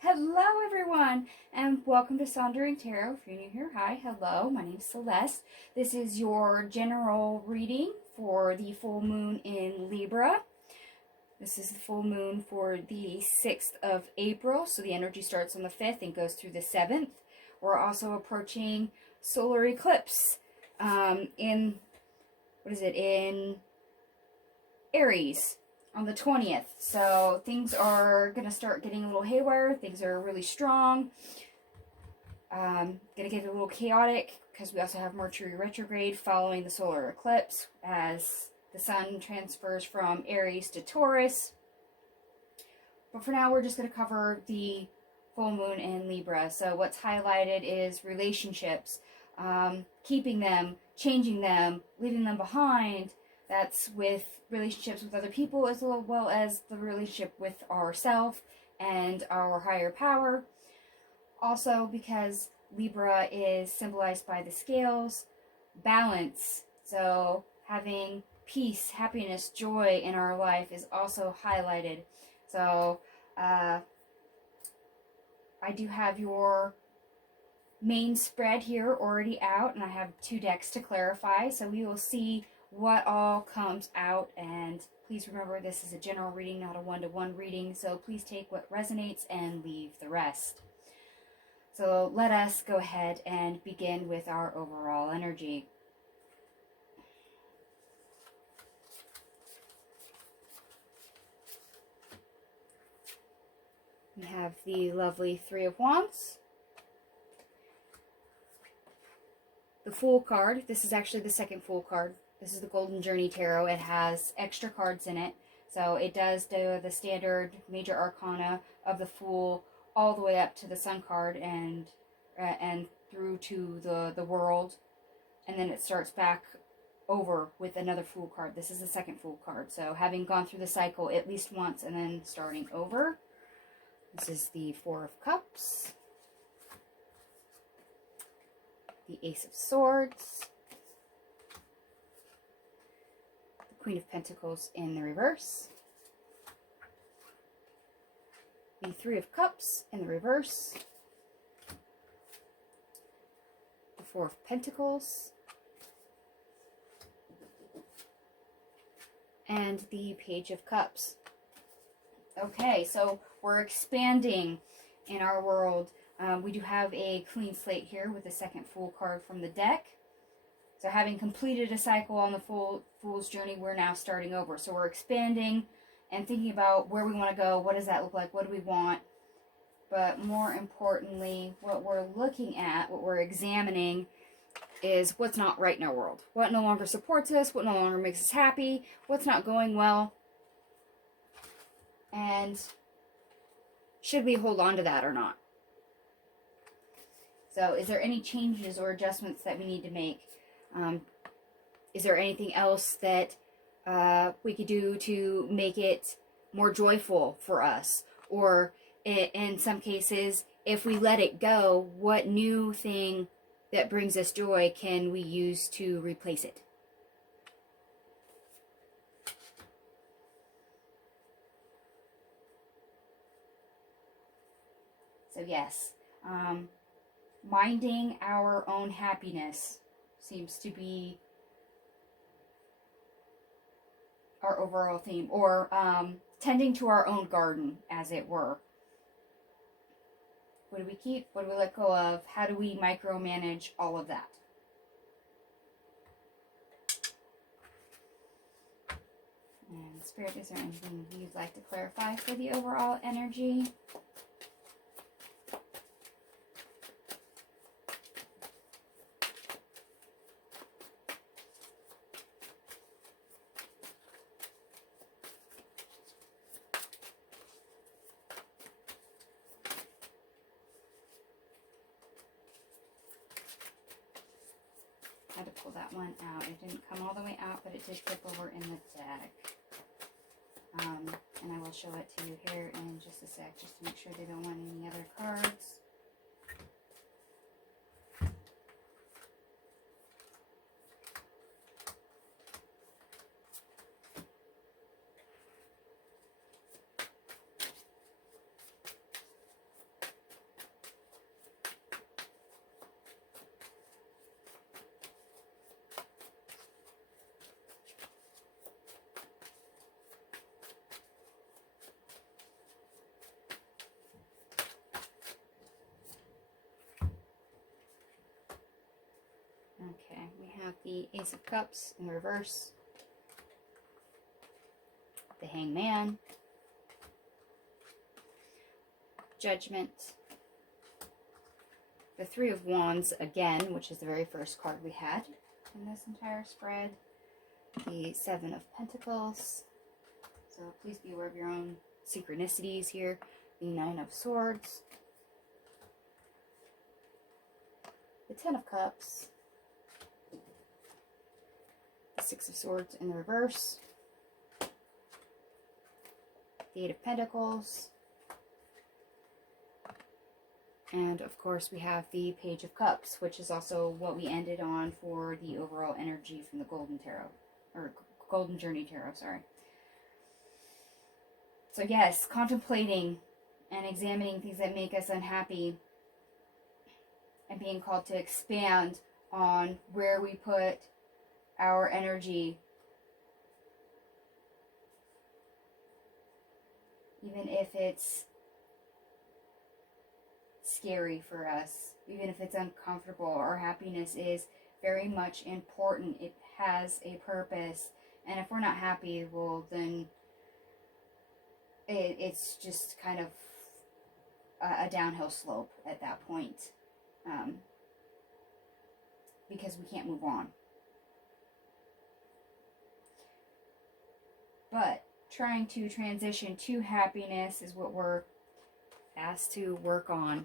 Hello everyone and welcome to Sondering Tarot. If you're new here, hi, hello, my name is Celeste. This is your general reading for the full moon in Libra. This is the full moon for the 6th of April, so the energy starts on the 5th and goes through the 7th. We're also approaching solar eclipse in Aries on the 20th. So things are going to start getting a little haywire. Things are really strong. Going to get a little chaotic because we also have Mercury retrograde following the solar eclipse as the sun transfers from Aries to Taurus. But for now, we're just going to cover the full moon in Libra. So what's highlighted is relationships, keeping them, changing them, leaving them behind. That's with relationships with other people as well as the relationship with ourself and our higher power. Also, because Libra is symbolized by the scales, balance. So having peace, happiness, joy in our life is also highlighted. So I do have your main spread here already out, and I have 2 decks to clarify. So we will see what all comes out, and please remember this is a general reading, not a one-to-one reading, so please take what resonates and leave the rest. So let us go ahead and begin with our overall energy. We have the lovely 3 of Wands, the Fool card. This is actually the second Fool card. This is the Golden Journey Tarot. It has extra cards in it. So it does do the standard major arcana of the Fool all the way up to the Sun card and through to the World. And then it starts back over with another Fool card. This is the second Fool card. So having gone through the cycle at least once and then starting over. This is the 4 of Cups. The Ace of Swords. Queen of Pentacles in the reverse. The 3 of Cups in the reverse. The 4 of Pentacles. And the Page of Cups. Okay, so we're expanding in our world. We do have a clean slate here with the second Fool card from the deck. So having completed a cycle on the Fool's Journey, we're now starting over. So we're expanding and thinking about where we want to go. What does that look like? What do we want? But more importantly, what we're looking at, what we're examining, is what's not right in our world. What no longer supports us, what no longer makes us happy, what's not going well. And should we hold on to that or not? So is there any changes or adjustments that we need to make? Is there anything else that we could do to make it more joyful for us? Or in some cases, if we let it go, what new thing that brings us joy can we use to replace it? So yes, minding our own happiness seems to be our overall theme, or tending to our own garden, as it were. What do we keep? What do we let go of? How do we micromanage all of that? And Spirit, is there anything you'd like to clarify for the overall energy? I had to pull that one out. It didn't come all the way out, but it did flip over in the deck. And I will show it to you here in just a sec, just to make sure they don't want any other cards. the Ace of Cups in reverse, the Hangman, Judgment, the Three of Wands again, which is the very first card we had in this entire spread, the Seven of Pentacles, so please be aware of your own synchronicities here, the Nine of Swords, the Ten of Cups, the Six of Swords in the reverse, the Eight of Pentacles, and of course we have the Page of Cups, which is also what we ended on for the overall energy from the Golden Tarot, or Golden Journey Tarot, sorry. So yes, contemplating and examining things that make us unhappy and being called to expand on where we put our energy, even if it's scary for us, even if it's uncomfortable. Our happiness is very much important. It has a purpose, and if we're not happy, well, then it's just kind of a downhill slope at that point, because we can't move on. But trying to transition to happiness is what we're asked to work on.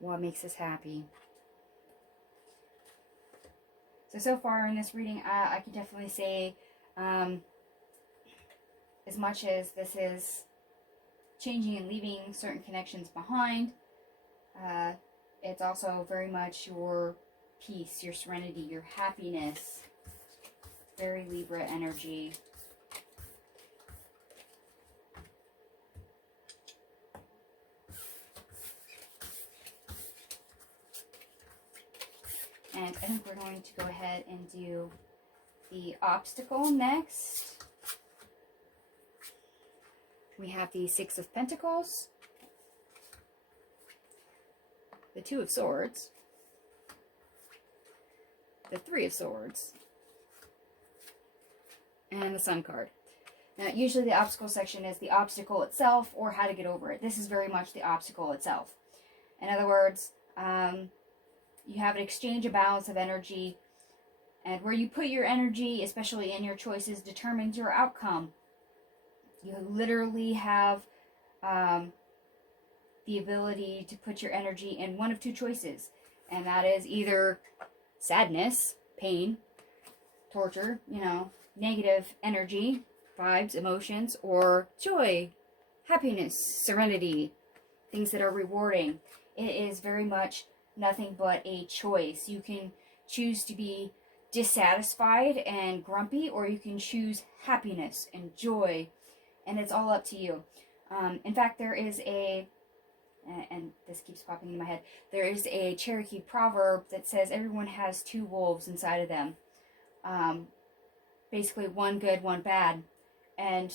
What makes us happy. So far in this reading, I can definitely say, as much as this is changing and leaving certain connections behind, it's also very much your peace, your serenity, your happiness. Very Libra energy. And I think we're going to go ahead and do the obstacle next. We have the Six of Pentacles, the Two of Swords, the Three of Swords, and the Sun card. Now, usually the obstacle section is the obstacle itself or how to get over it. This is very much the obstacle itself. In other words, you have an exchange, a balance of energy, and where you put your energy, especially in your choices, determines your outcome. You literally have the ability to put your energy in one of two choices, and that is either sadness, pain, torture, negative energy, vibes, emotions, or joy, happiness, serenity, things that are rewarding. It is very much nothing but a choice. You can choose to be dissatisfied and grumpy, or you can choose happiness and joy, and it's all up to you. In fact, there is and this keeps popping in my head, there is a Cherokee proverb that says everyone has two wolves inside of them. Basically, one good, one bad. And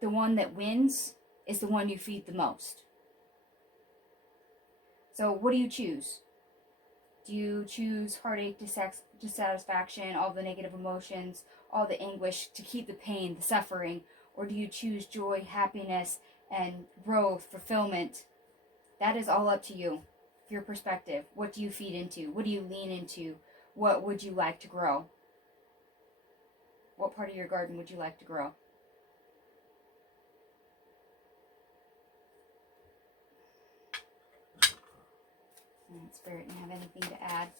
the one that wins is the one you feed the most. So what do you choose? Do you choose heartache, dissatisfaction, all the negative emotions, all the anguish, to keep the pain, the suffering? Or do you choose joy, happiness, and growth, fulfillment? That is all up to you. Your perspective. What do you feed into? What do you lean into? What would you like to grow? What part of your garden would you like to grow? And Spirit, do you have anything to add?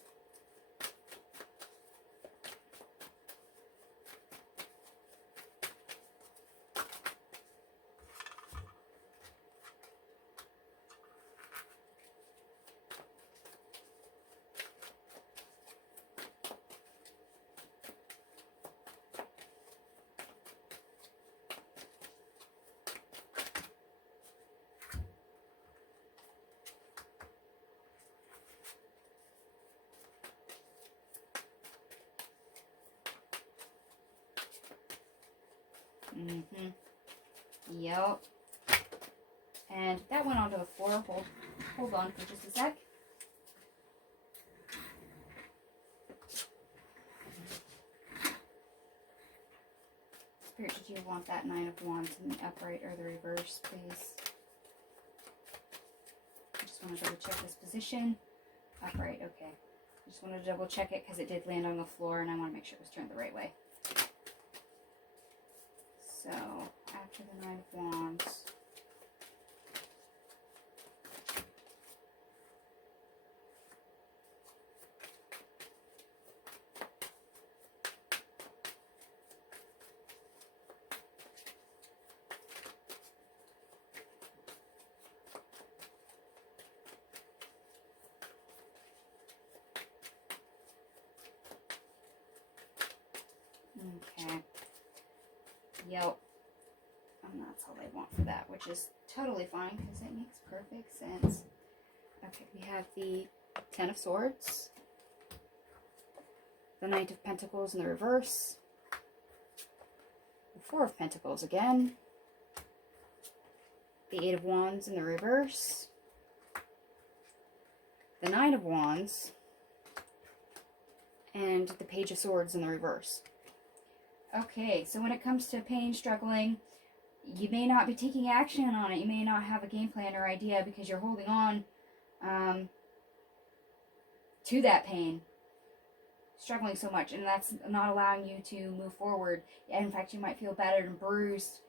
Yep. And that went onto the floor. Hold on for just a sec. want that Nine of Wands in the upright or the reverse, please. I just want to double check this position. Upright, okay. I just want to double check it because it did land on the floor and I want to make sure it was turned the right way. So, after the Nine of Wands. Okay. Yep. And that's all I want for that, which is totally fine because it makes perfect sense. Okay, we have the Ten of Swords, the Knight of Pentacles in the reverse, the Four of Pentacles again, the Eight of Wands in the reverse, the Nine of Wands, and the Page of Swords in the reverse. Okay, so when it comes to pain, struggling, you may not be taking action on it. You may not have a game plan or idea because you're holding on to that pain, struggling so much, and that's not allowing you to move forward. In fact, you might feel battered and bruised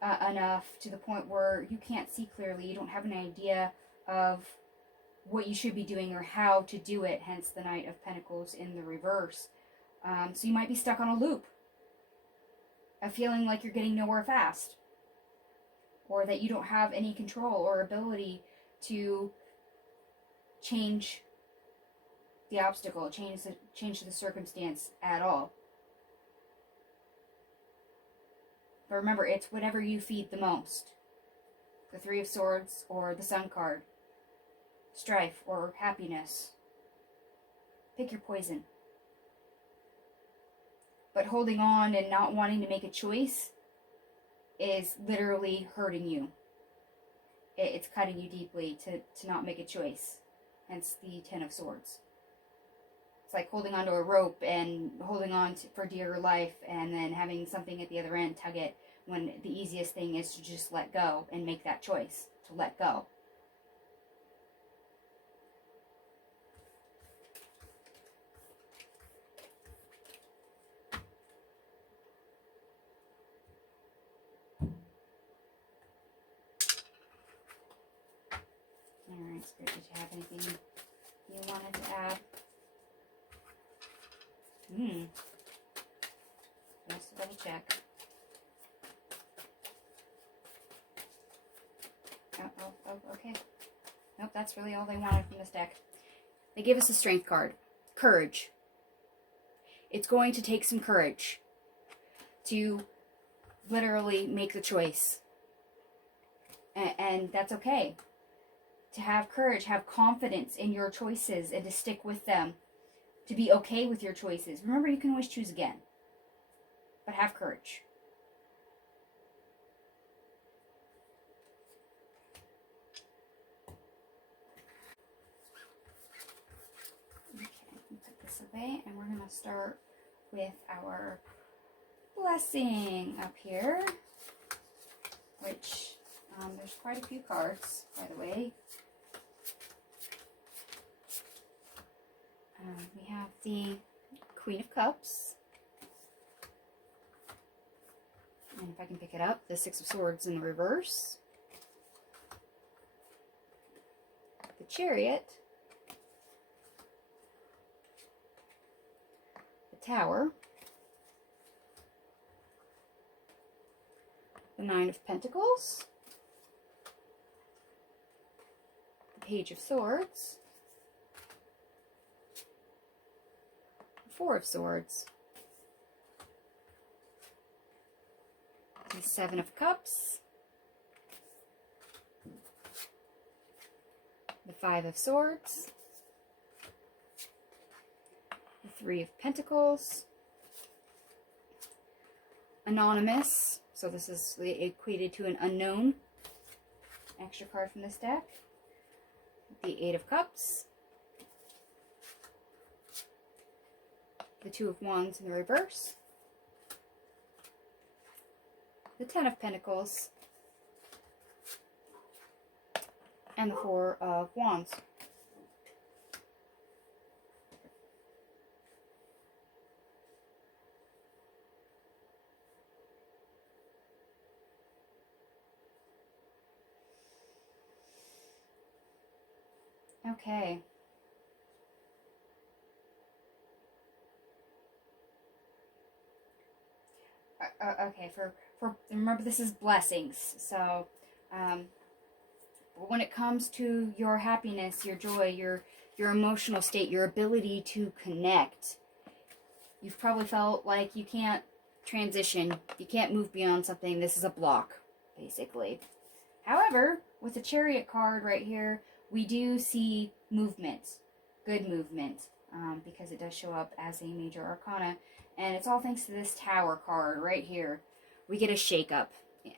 enough to the point where you can't see clearly. You don't have an idea of what you should be doing or how to do it, hence the Knight of Pentacles in the reverse. So you might be stuck on a loop of feeling like you're getting nowhere fast, or that you don't have any control or ability to change the obstacle, change the circumstance at all. But remember, it's whatever you feed the most. The Three of Swords or the Sun card. Strife or happiness. Pick your poison. But holding on and not wanting to make a choice is literally hurting you. It's cutting you deeply to not make a choice. Hence the Ten of Swords. It's like holding onto a rope and holding on for dear life and then having something at the other end tug it, when the easiest thing is to just let go and make that choice to let go. Alright, Spirit, did you have anything you wanted to add? Just double check. Oh, okay. Nope, that's really all they wanted from this deck. They gave us a Strength card. Courage. It's going to take some courage to literally make the choice. And that's okay. To have courage, have confidence in your choices, and to stick with them. To be okay with your choices. Remember, you can always choose again. But have courage. Okay, put this away, and we're going to start with our blessing up here. Which, there's quite a few cards, by the way. We have the Queen of Cups. And if I can pick it up, the Six of Swords in the reverse. The Chariot. The Tower. The Nine of Pentacles. The Page of Swords. Four of Swords, the Seven of Cups, the Five of Swords, the Three of Pentacles, Anonymous, so this is equated to an unknown, extra card from this deck, the Eight of Cups, the Two of Wands in the reverse, the Ten of Pentacles, and the Four of Wands. Okay. Okay, for remember, this is blessings. So, when it comes to your happiness, your joy, your emotional state, your ability to connect, you've probably felt like you can't transition, you can't move beyond something. This is a block, basically. However, with the Chariot card right here, we do see movement, good movement, because it does show up as a major arcana. And it's all thanks to this Tower card right here. We get a shakeup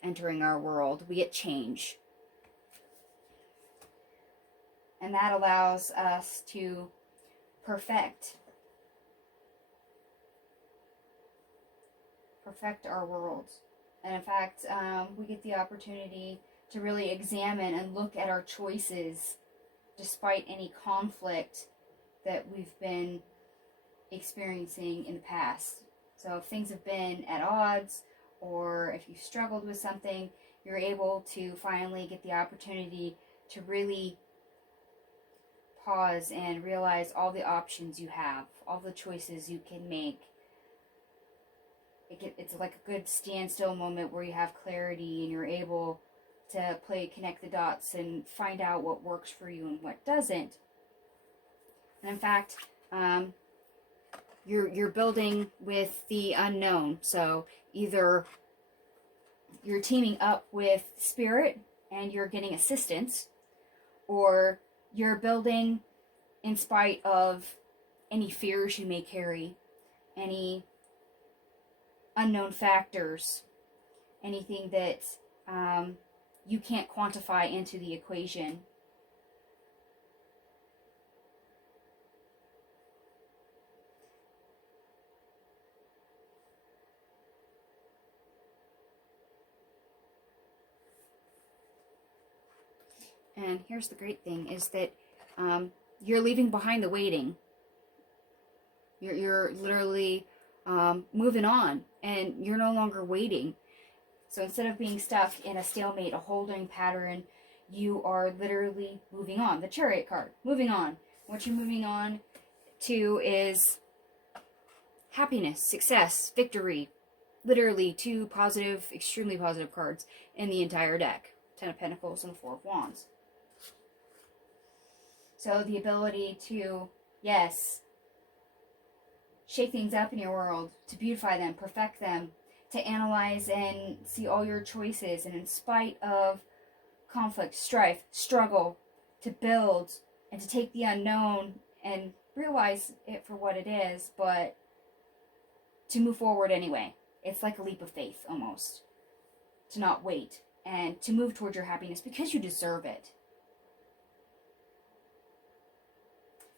entering our world. We get change. And that allows us to perfect our world. And in fact, we get the opportunity to really examine and look at our choices despite any conflict that we've been experiencing in the past. So if things have been at odds, or if you've struggled with something, you're able to finally get the opportunity to really pause and realize all the options you have, all the choices you can make. It's like a good standstill moment where you have clarity and you're able to connect the dots and find out what works for you and what doesn't. And in fact, you're building with the unknown. So either you're teaming up with Spirit and you're getting assistance, or you're building in spite of any fears you may carry, any unknown factors, anything that you can't quantify into the equation. And here's the great thing, is that you're leaving behind the waiting. You're literally moving on, and you're no longer waiting. So instead of being stuck in a stalemate, a holding pattern, you are literally moving on. The Chariot card, moving on. What you're moving on to is happiness, success, victory. Literally two positive, extremely positive cards in the entire deck. Ten of Pentacles and the Four of Wands. So the ability to, yes, shake things up in your world, to beautify them, perfect them, to analyze and see all your choices, and in spite of conflict, strife, struggle, to build and to take the unknown and realize it for what it is, but to move forward anyway. It's like a leap of faith, almost. To not wait and to move towards your happiness because you deserve it.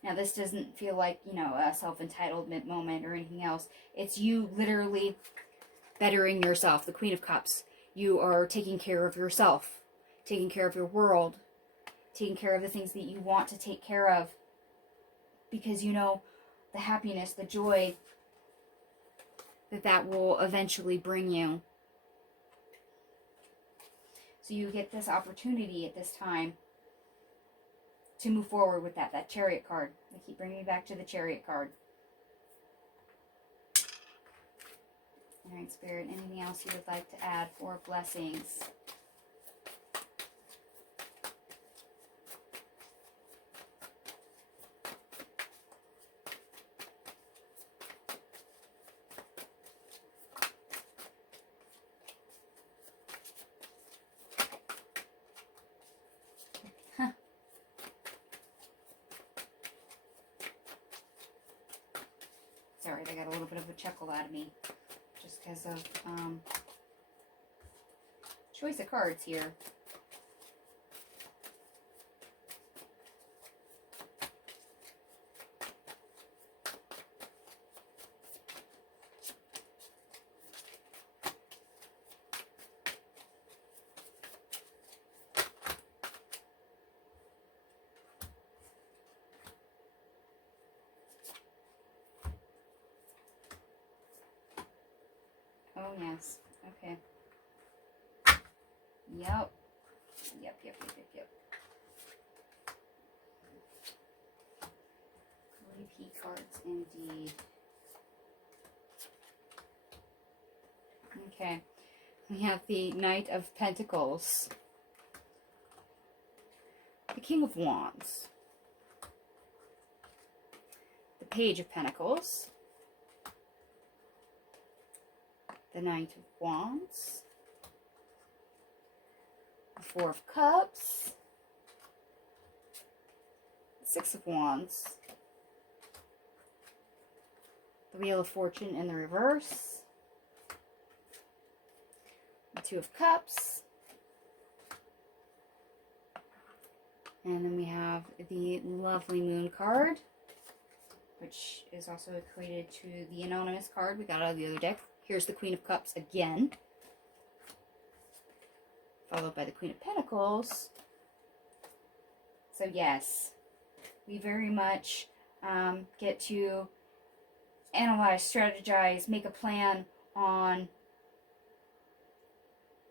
Now, this doesn't feel like, a self-entitlement moment or anything else. It's you literally bettering yourself, the Queen of Cups. You are taking care of yourself, taking care of your world, taking care of the things that you want to take care of, because you know the happiness, the joy that will eventually bring you. So you get this opportunity at this time to move forward with that Chariot card. I keep bringing me back to the Chariot card. All right, Spirit, anything else you would like to add for blessings? Sorry, they got a little bit of a chuckle out of me. Just because of choice of cards here. yes. Okay. Yep. Yep. Repeat cards indeed. Okay. We have the Knight of Pentacles. The King of Wands. The Page of Pentacles. The Knight of Wands. The Four of Cups. The Six of Wands. The Wheel of Fortune in the reverse. The Two of Cups. And then we have the lovely Moon card, which is also equated to the Anonymous card we got out of the other deck. Here's the Queen of Cups again, followed by the Queen of Pentacles. So yes, we very much get to analyze, strategize, make a plan on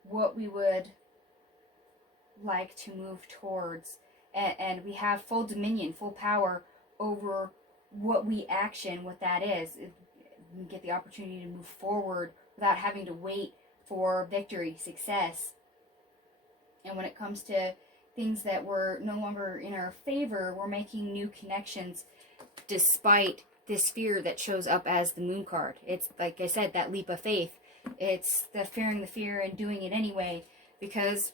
what we would like to move towards. And we have full dominion, full power over what we action, what that is. We get the opportunity to move forward without having to wait for victory, success. And when it comes to things that were no longer in our favor, we're making new connections despite this fear that shows up as the Moon card. It's, like I said, that leap of faith. It's the fearing the fear and doing it anyway, because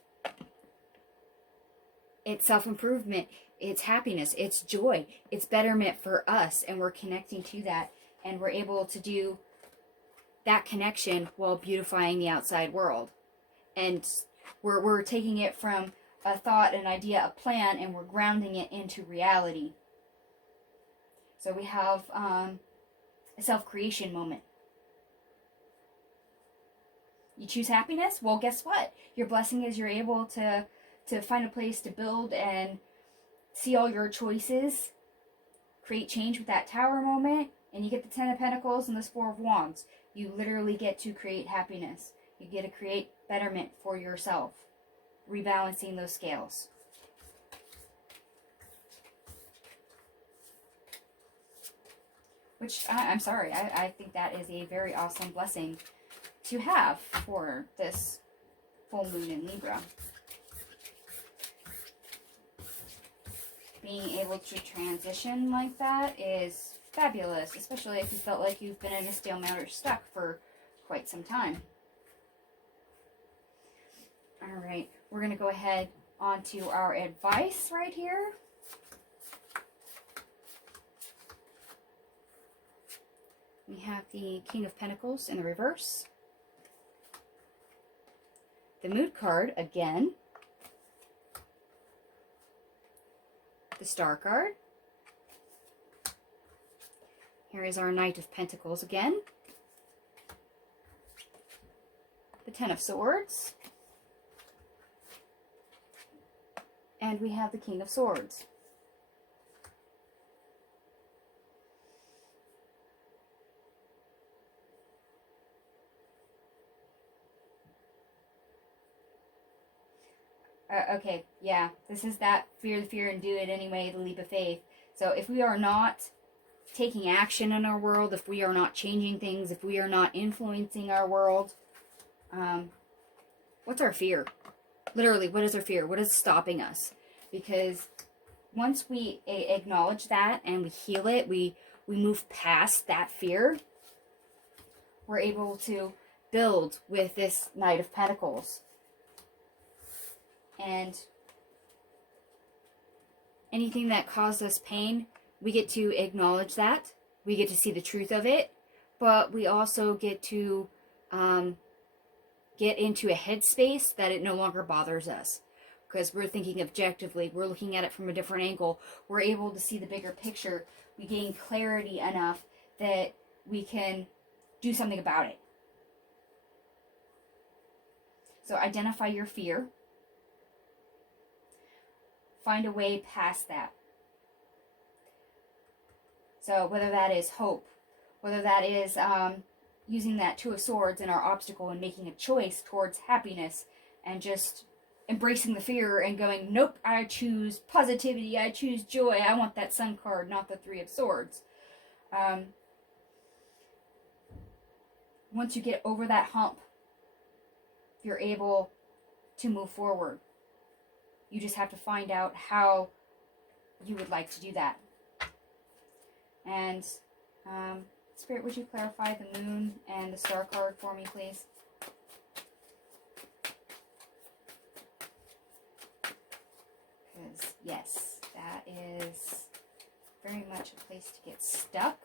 it's self-improvement, it's happiness, it's joy, it's betterment for us, and we're connecting to that, and we're able to do that connection while beautifying the outside world. And we're taking it from a thought, an idea, a plan, and we're grounding it into reality. So we have a self-creation moment. You choose happiness? Well, guess what? Your blessing is you're able to find a place to build and see all your choices, create change with that Tower moment, and you get the Ten of Pentacles and this Four of Wands. You literally get to create happiness. You get to create betterment for yourself, rebalancing those scales. Which, I'm sorry, I think that is a very awesome blessing to have for this full moon in Libra. Being able to transition like that is fabulous, especially if you felt like you've been in a stalemate or stuck for quite some time. Alright, we're going to go ahead on to our advice right here. We have the King of Pentacles in the reverse. The Mood card again. The Star card. Here is our Knight of Pentacles again. The Ten of Swords. And we have the King of Swords. Okay, yeah, this is that fear the fear and do it anyway, the leap of faith. So if we are not taking action in our world, if we are not changing things, if we are not influencing our world, what's our fear? Literally, what is our fear? What is stopping us? Because once we acknowledge that and we heal it, we move past that fear, we're able to build with this Knight of Pentacles. And anything that caused us pain, we get to acknowledge that. We get to see the truth of it. But we also get to get into a headspace that it no longer bothers us. Because we're thinking objectively. We're looking at it from a different angle. We're able to see the bigger picture. We gain clarity enough that we can do something about it. So identify your fear. Find a way past that. So whether that is hope, whether that is using that Two of Swords in our obstacle and making a choice towards happiness and just embracing the fear and going, nope, I choose positivity, I choose joy, I want that Sun card, not the Three of Swords. Once you get over that hump, you're able to move forward. You just have to find out how you would like to do that. And Spirit, would you clarify the Moon and the Star card for me, please? Because, yes, that is very much a place to get stuck.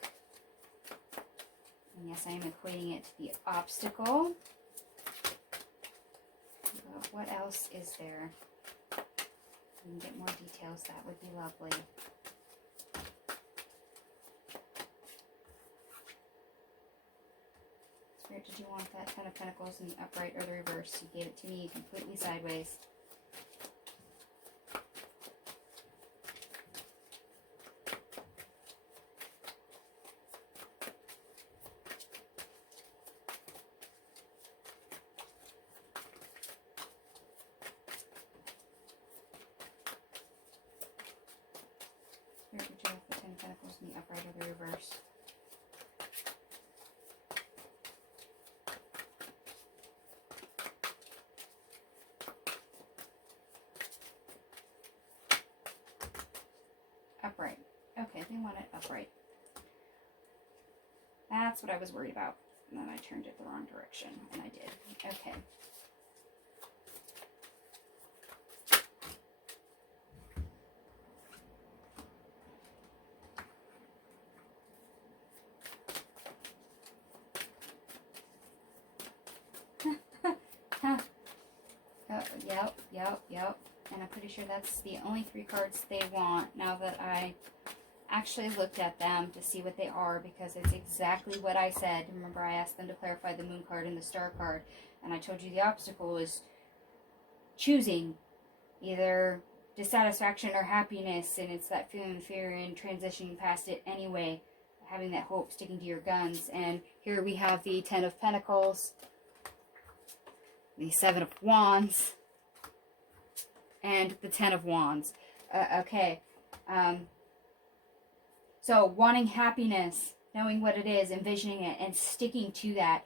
And yes, I am equating it to the obstacle. But what else is there? If we can get more details, that would be lovely. Spirit, did you want that Ten of Pentacles in the upright or the reverse? You gave it to me completely sideways. Spirit, would you want the Ten of Pentacles in the upright or the reverse? Upright. Okay, they want it upright. That's what I was worried about. And then I turned it the wrong direction. And I did. Okay. Yep. And I'm pretty sure that's the only 3 cards they want now that I actually looked at them to see what they are, because it's exactly what I said. Remember, I asked them to clarify the Moon card and the Star card, and I told you the obstacle is choosing either dissatisfaction or happiness, and it's that feeling of fear and transitioning past it anyway, having that hope, sticking to your guns. And here we have the Ten of Pentacles, the Seven of Wands, and the Ten of Wands. Okay. So wanting happiness, knowing what it is, envisioning it, and sticking to that.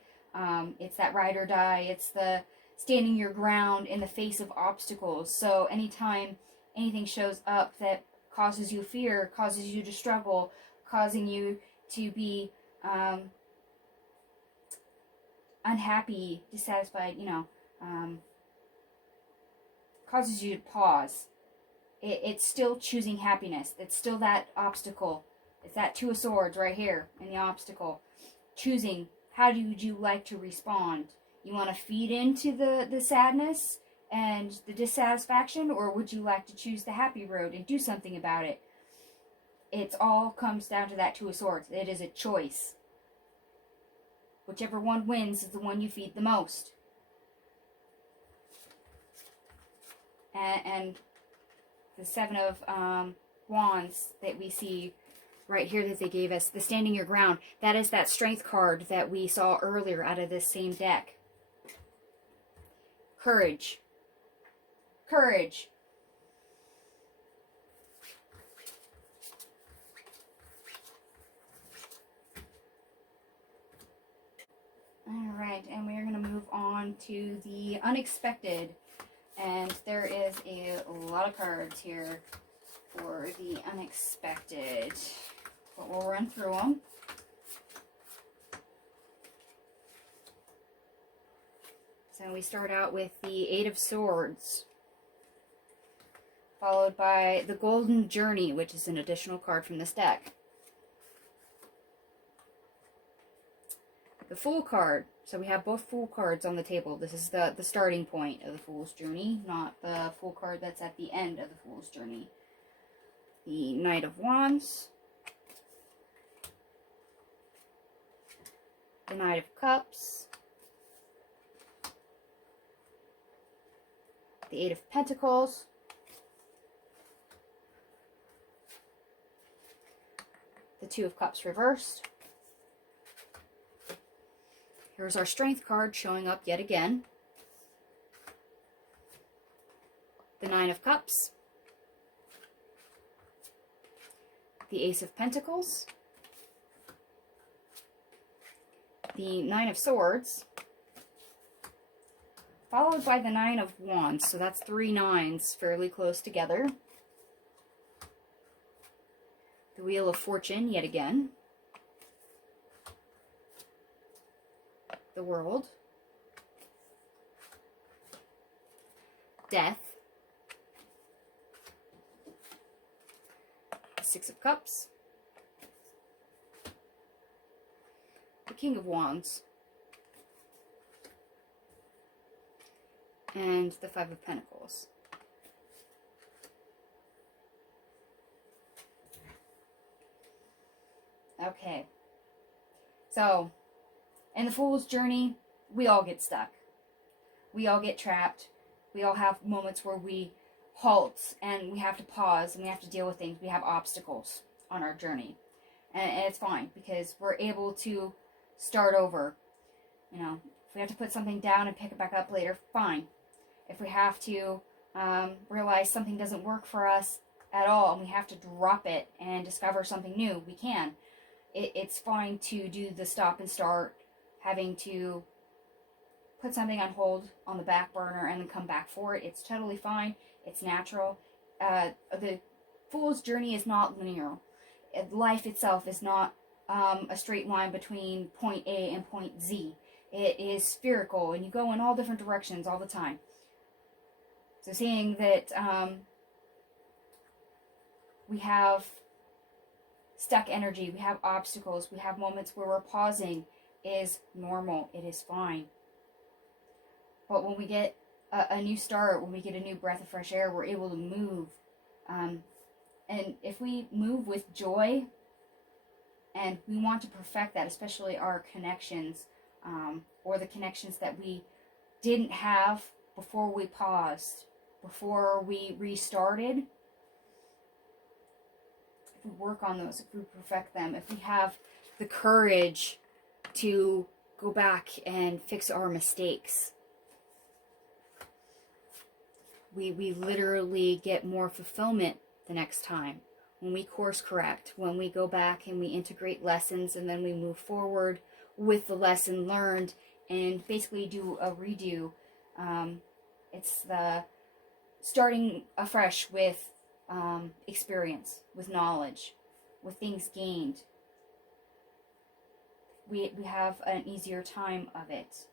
It's that ride or die. It's the standing your ground in the face of obstacles. So anytime anything shows up that causes you fear, causes you to struggle, causing you to be unhappy, dissatisfied, causes you to pause. It's still choosing happiness. It's still that obstacle. It's that Two of Swords right here in the obstacle. Choosing, how would you like to respond? You want to feed into the sadness and the dissatisfaction, or would you like to choose the happy road and do something about it? It all comes down to that Two of Swords. It is a choice. Whichever one wins is the one you feed the most. And the Seven of Wands that we see right here that they gave us, the Standing Your Ground, that is that Strength card that we saw earlier out of this same deck. Courage. Courage. Alright, and we are going to move on to the unexpected. And there is a lot of cards here for the unexpected, but we'll run through them. So we start out with the Eight of Swords, followed by the Golden Journey, which is an additional card from this deck. The Fool card. So we have both Fool cards on the table. This is the starting point of the Fool's Journey, not the Fool card that's at the end of the Fool's Journey. The Knight of Wands, the Knight of Cups, the Eight of Pentacles, the Two of Cups reversed, Here's our Strength card showing up yet again. The Nine of Cups. The Ace of Pentacles. The Nine of Swords. Followed by the Nine of Wands. So that's 3 nines fairly close together. The Wheel of Fortune yet again. The World. Death. The Six of Cups. The King of Wands. And the Five of Pentacles. Okay. So, in the Fool's journey, we all get stuck. We all get trapped. We all have moments where we halt and we have to pause and we have to deal with things. We have obstacles on our journey. And it's fine because we're able to start over. You know, if we have to put something down and pick it back up later, fine. If we have to realize something doesn't work for us at all and we have to drop it and discover something new, we can. It's fine to do the stop and start, having to put something on hold on the back burner and then come back for it. It's totally fine. It's natural. The Fool's journey is not linear. Life itself is not a straight line between point A and point Z. It is spherical, and you go in all different directions all the time. So seeing that we have stuck energy, we have obstacles, we have moments where we're pausing is normal. It is fine. But when we get a new start, when we get a new breath of fresh air, we're able to move. And if we move with joy, and we want to perfect that, especially our connections, or the connections that we didn't have before we paused, before we restarted, if we work on those, if we perfect them, if we have the courage to go back and fix our mistakes, we literally get more fulfillment the next time. When we course correct, when we go back and we integrate lessons and then we move forward with the lesson learned and basically do a redo. It's the starting afresh with experience, with knowledge, with things gained. We have an easier time of it.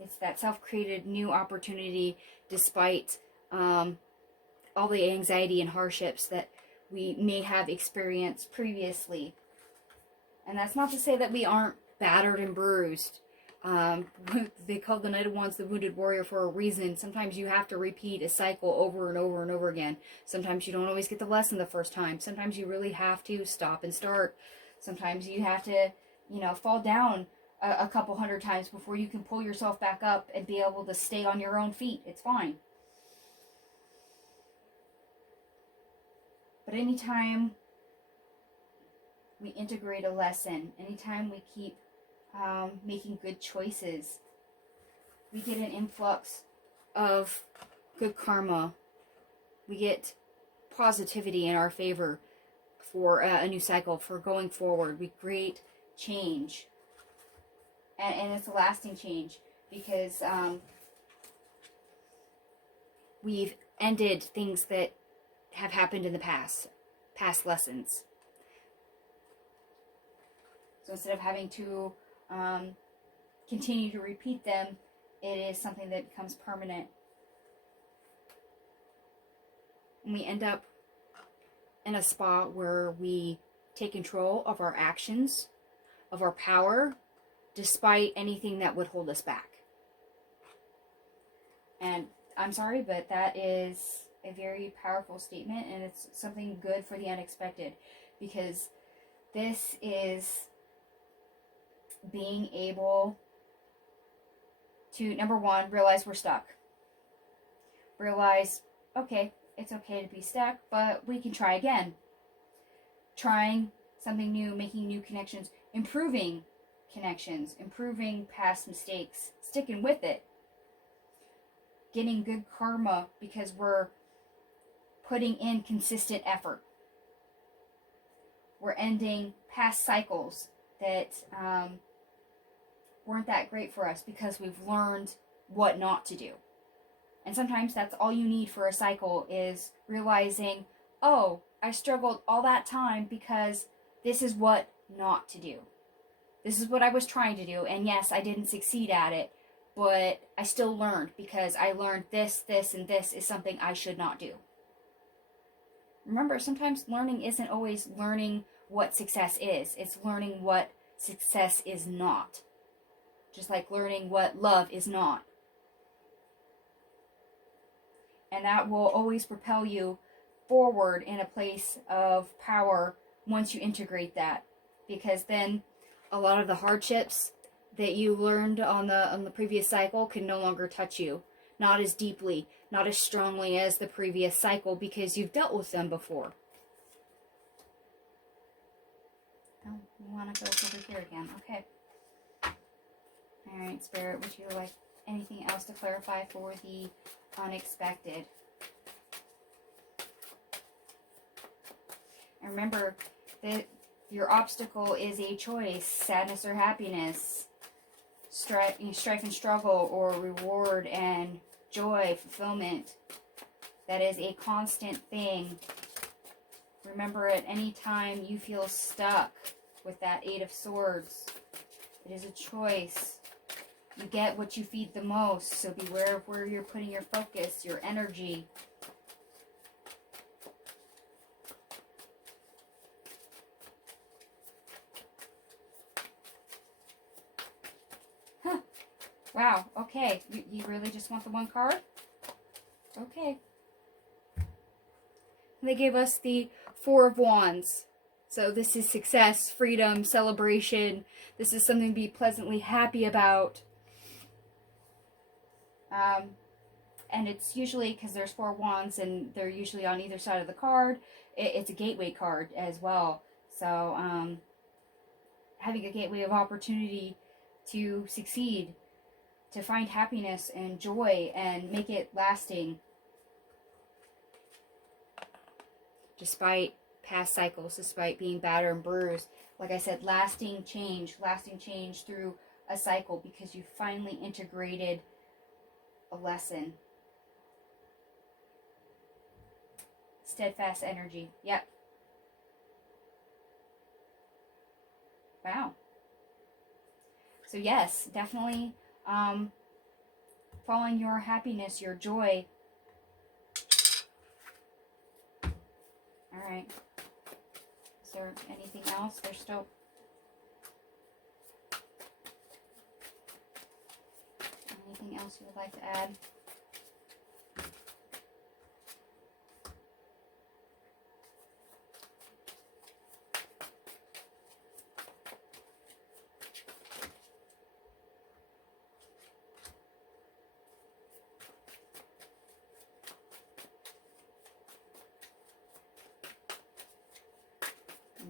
It's that self-created new opportunity despite all the anxiety and hardships that we may have experienced previously. And that's not to say that we aren't battered and bruised. They call the Knight of Wands the Wounded Warrior for a reason. Sometimes you have to repeat a cycle over and over and over again. Sometimes you don't always get the lesson the first time. Sometimes you really have to stop and start. Sometimes you have to, fall down a couple hundred times before you can pull yourself back up and be able to stay on your own feet. It's fine. But anytime we integrate a lesson, anytime we keep making good choices, we get an influx of good karma. We get positivity in our favor for a new cycle, for going forward. We create change. And it's a lasting change because we've ended things that have happened in the past lessons. So instead of having to continue to repeat them, it is something that becomes permanent. And we end up in a spot where we take control of our actions, of our power, despite anything that would hold us back. And I'm sorry, but that is a very powerful statement, and it's something good for the unexpected, because this is being able to, number one, realize we're stuck. Realize, okay, it's okay to be stuck, but we can try again. Trying something new, making new connections, improving connections, improving past mistakes, sticking with it, getting good karma because we're putting in consistent effort. We're ending past cycles that weren't that great for us because we've learned what not to do. And sometimes that's all you need for a cycle, is realizing, oh, I struggled all that time because this is what not to do. This is what I was trying to do, and yes, I didn't succeed at it, but I still learned because I learned this, and this is something I should not do. Remember, sometimes learning isn't always learning what success is. It's learning what success is not. Just like learning what love is not. And that will always propel you forward in a place of power once you integrate that. Because then a lot of the hardships that you learned on the previous cycle can no longer touch you. Not as deeply, not as strongly as the previous cycle, because you've dealt with them before. Oh, you want to go over here again. Okay. Alright, Spirit, would you like anything else to clarify for the unexpected? And remember that your obstacle is a choice, sadness or happiness, strife and struggle, or reward and joy, fulfillment. That is a constant thing. Remember, at any time you feel stuck with that Eight of Swords, it is a choice. You get what you feed the most, so beware of where you're putting your focus, your energy. Huh. Wow, okay. You really just want the one card? Okay. They gave us the Four of Wands. So this is success, freedom, celebration. This is something to be pleasantly happy about. And it's usually, because there's four wands and they're usually on either side of the card, it's a gateway card as well. So having a gateway of opportunity to succeed, to find happiness and joy and make it lasting. Despite past cycles, despite being battered and bruised. Like I said, lasting change through a cycle, because you finally integrated a lesson. Steadfast energy. Yep. Wow. So yes, definitely following your happiness, your joy. Alright. Is there anything else? There's still... Anything else you would like to add?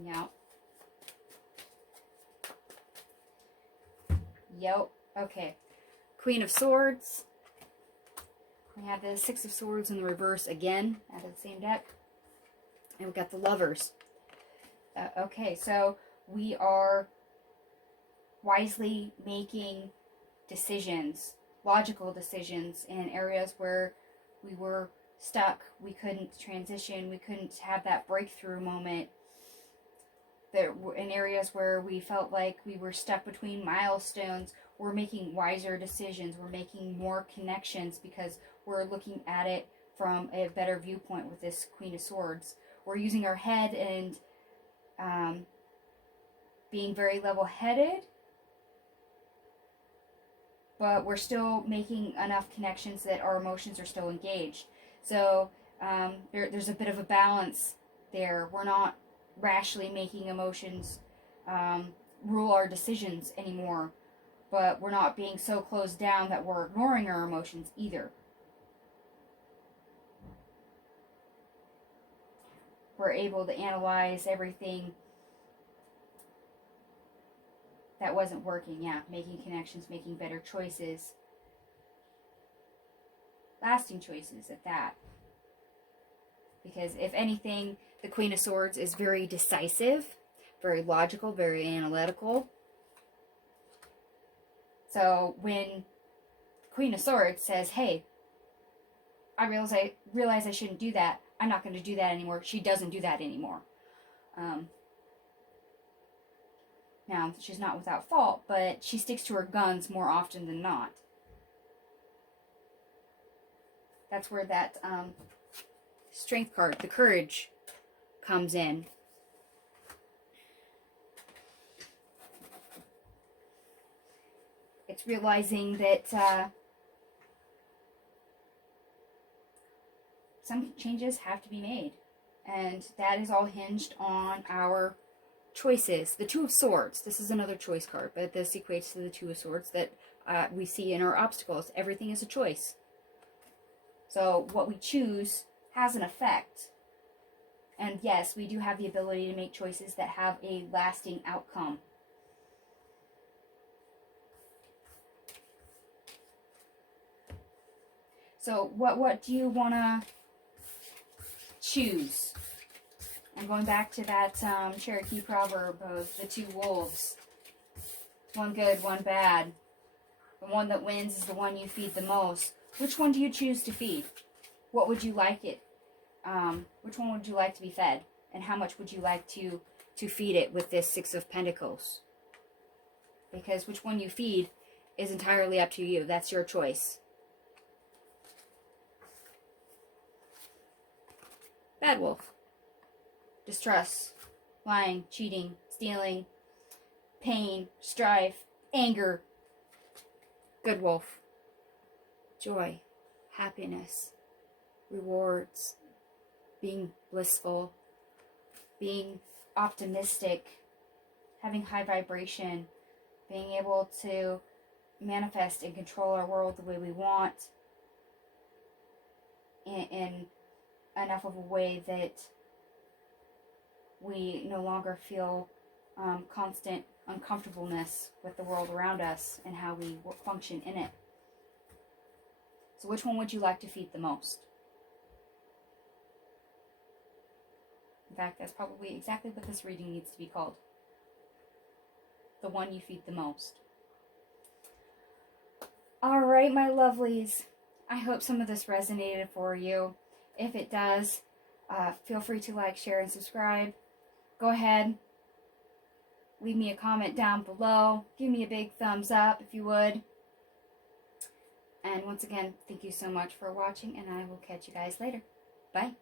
No. Yep. Okay. Queen of Swords. We have the Six of Swords in the reverse again out of the same deck. And we've got the Lovers. Okay, so we are wisely making decisions, logical decisions in areas where we were stuck. We couldn't transition. We couldn't have that breakthrough moment. In areas where we felt like we were stuck between milestones, we're making wiser decisions. We're making more connections because we're looking at it from a better viewpoint with this Queen of Swords. We're using our head and being very level-headed, but we're still making enough connections that our emotions are still engaged. So there's a bit of a balance there. We're not rashly making emotions rule our decisions anymore, but we're not being so closed down that we're ignoring our emotions either. We're able to analyze everything that wasn't working. Yeah, making connections, making better choices. Lasting choices at that. Because if anything, the Queen of Swords is very decisive, very logical, very analytical. So when Queen of Swords says, hey, I realize I shouldn't do that. I'm not going to do that anymore. She doesn't do that anymore. Now, she's not without fault, but she sticks to her guns more often than not. That's where that strength card, the courage, comes in. It's realizing that some changes have to be made. And that is all hinged on our choices. The Two of Swords. This is another choice card, but this equates to the Two of Swords that we see in our obstacles. Everything is a choice. So what we choose has an effect. And yes, we do have the ability to make choices that have a lasting outcome. So what do you want to choose? I'm going back to that Cherokee proverb of the two wolves. One good, one bad. The one that wins is the one you feed the most. Which one do you choose to feed? What would you like it? Which one would you like to be fed? And how much would you like to feed it with this Six of Pentacles? Because which one you feed is entirely up to you. That's your choice. Bad wolf. Distrust, lying, cheating, stealing, pain, strife, anger. Good wolf. Joy, happiness, rewards, being blissful, being optimistic, having high vibration, being able to manifest and control our world the way we want in enough of a way that we no longer feel constant uncomfortableness with the world around us and how we function in it. So which one would you like to feed the most? In fact, that's probably exactly what this reading needs to be called. The one you feed the most. Alright, my lovelies. I hope some of this resonated for you. If it does, feel free to like, share, and subscribe. Go ahead. Leave me a comment down below. Give me a big thumbs up if you would. And once again, thank you so much for watching, and I will catch you guys later. Bye.